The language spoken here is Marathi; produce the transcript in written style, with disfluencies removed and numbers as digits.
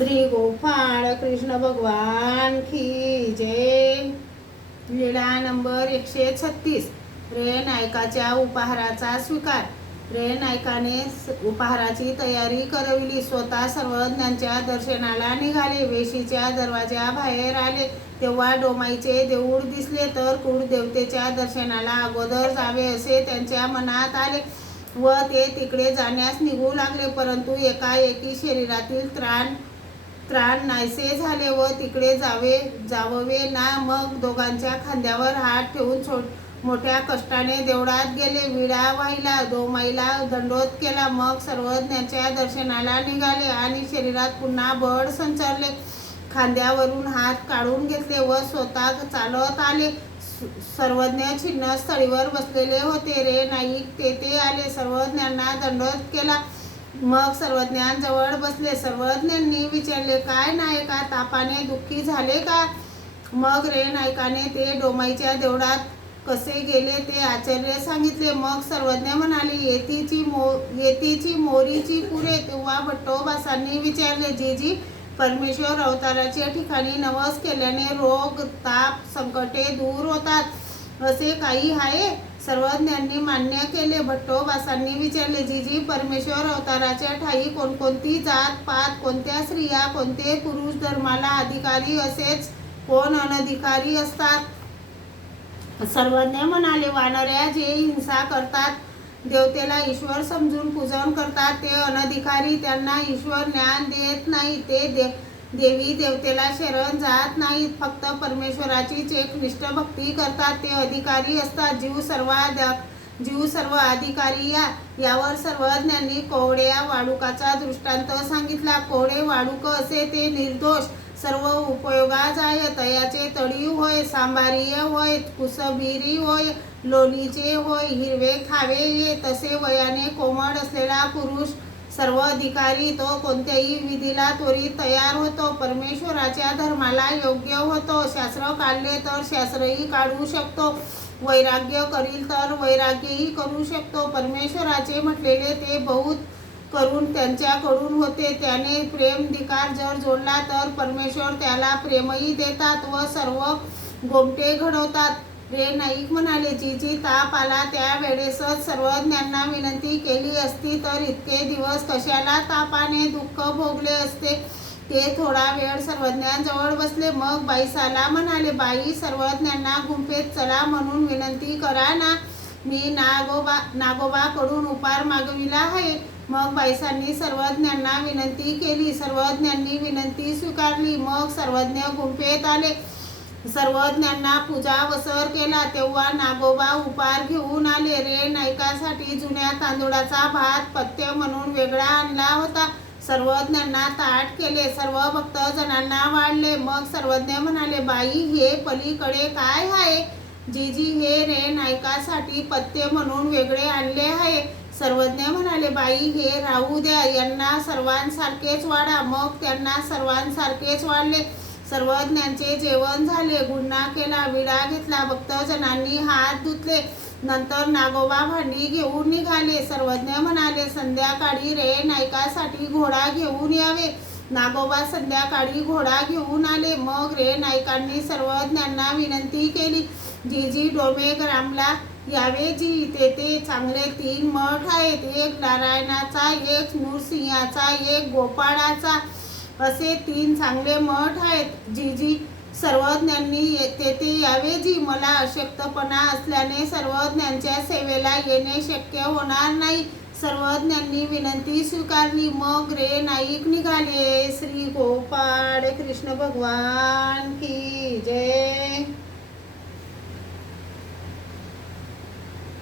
श्री गोपाळ कृष्ण भगवान की जय। लीळा नंबर 136। रे नायकाच्या उपहाराचा स्वीकार। रे नायकाने उपहाराची तयारी करविली. स्वतः सर्वज्ञांच्या दर्शनाला निघाले. वेशीच्या दरवाजाबाहेर आले तेव्हा डोमाईचे देऊळ दिसले. तर कुळदेवतेच्या दर्शनाला अगोदर जावे असे त्यांच्या मनात आले व ते तिकडे जाण्यास निघू लागले. परंतु एकाएकी शरीरातील त्राण नाहीसे झाले व तिकडे जाववे ना. मग दोघांच्या खांद्यावर हात ठेवून मोठ्या कष्टाने देवळात गेले. विडा वाहिला, डोमाईला दंडोत केला. मग सर्वज्ञांच्या दर्शनाला निघाले आणि शरीरात पुन्हा बळ संचारले. खांद्यावरून हात काढून घेतले व स्वतः चालत आले. सर्वज्ञ छिन्न स्थळीवर बसलेले होते. रे नाईक तेथे आले, सर्वज्ञांना दंडोत केला. मग सर्वज्ञांजवळ बसले. सर्वज्ञांनी विचारले, काय नायका, तापाने दुःखी झाले का? मग रे नायकाने ते डोमाईच्या देवळात कसे गेले ते आश्चर्य सांगितले. मग सर्वज्ञ म्हणाले, येतीची मोरीची पुरे. तेव्हा भट्टोबासांनी विचारले, जीजी, परमेश्वर अवताराच्या ठिकाणी नवस केल्याने रोग, ताप, संकटे दूर होतात असे काही आहे? सर्वज्ञांनी मान्य केले. भट्टोबासांनी विचारले, जीजी, परमेश्वर अवताराच्या ठाई कोणकोणती जात पात, कोणत्या स्त्रिया, कोणते पुरुष धर्माला अधिकारी, असेच कोण अनधिकारी असतात? सर्वज्ञ म्हणाले, वानऱ्या जे हिंसा करतात, देवतेला ईश्वर समजून पूजन करतात ते अनधिकारी. त्यांना ईश्वर ज्ञान देत नाही. ते देवी देवतेला शरण जात नाहीत. फक्त परमेश्वराचीच एकनिष्ठ भक्ती करतात ते अधिकारी असतात. जीव सर्व अधिकारी यावर सर्वज्ञांनी कोवड्या वाळुकाचा दृष्टांत सांगितला. कोवडे वाळुक असे ते निर्दोष, सर्व उपयोगा जाय, तयाचे तळीव होय, सांबारीय होय, कुसबिरी होय, लोणीचे होय, हिरवे खावे ये. तसे वयाने कोमट असलेला पुरुष सर्व अधिकारी, तो कोणत्याही विधीला त्वरित तयार होतो, परमेश्वराच्या धर्माला योग्य होतो. शास्त्र काढले तर शास्त्रही काढू शकतो, वैराग्य करील तर वैराग्यही करू शकतो. परमेश्वराचे म्हटलेले ते बहुत करून त्यांच्याकडून होते. त्याने प्रेम-धिकार जर जोडला तर परमेश्वर त्याला प्रेमही देतात व सर्व गोमटे घडवतात. रे नाईक म्हणाले, जीजी, ताप आला त्या वेळेसच सर्वज्ञांना विनंती केली असती तर इतके दिवस कशाला तापाने दुःख भोगले असते. ते थोडा वेळ सर्वज्ञांजवळ बसले. मग बाईसाला म्हणाले, बाई, सर्वज्ञांना गुंफेत चला म्हणून विनंती करा ना. मी नागोबाकडून उपार मागविला आहे. मग बाईसांनी सर्वज्ञांना विनंती केली. सर्वज्ञांनी विनंती स्वीकारली. मग सर्वज्ञ गुंफेत आले. सर्वज्ञांना पूजावसर केला तेव्हा नागोबा उपार घेऊन आले. रे नायकासाठी जुन्या तांदूळाचा भात पथ्य म्हणून वेगळा आणला होता. सर्वज्ञांना ताट केले. सर्व भक्तजनांना वाढले. मग सर्वज्ञ म्हणाले, बाई, हे पलीकडे काय आहे? जीजी, हे रे नायकासाठी पथ्य म्हणून वेगळे आणले आहे. सर्वज्ञ म्हणाले, बाई, हे राहू द्या, यांना सर्वांसारखेच वाढा. मग त्यांना सर्वांसारखेच वाढले. सर्वज्ञांचे जेवण झाले. गुन्हा केला, विडा घेतला, भक्तजनांनी हात धुतले. नंतर नागोबा भांडी घेऊन निघाले. सर्वज्ञ म्हणाले, संध्याकाळी रे नायकासाठी घोडा घेऊन यावे. नागोबा संध्याकाळी घोडा घेऊन आले. मग रे नायकांनी सर्वज्ञांना विनंती केली, जीजी, डोमेग्रामला यावे जी. तेथे चांगले 3 मठ आहेत, एक नारायणाचा, एक नृसिंहाचा, एक गोपाळाचा, असे 3 चांगले मठ आहेत. जीजी, सर्वज्ञांनी तेथे यावे जी. मला अशक्तपणा असल्याने सर्वज्ञांच्या सेवेला येणे शक्य होणार नाही. सर्वज्ञांनी विनंती स्वीकारली. मग रे नाईक निघाले. श्री गोपाळ कृष्ण भगवान की जय।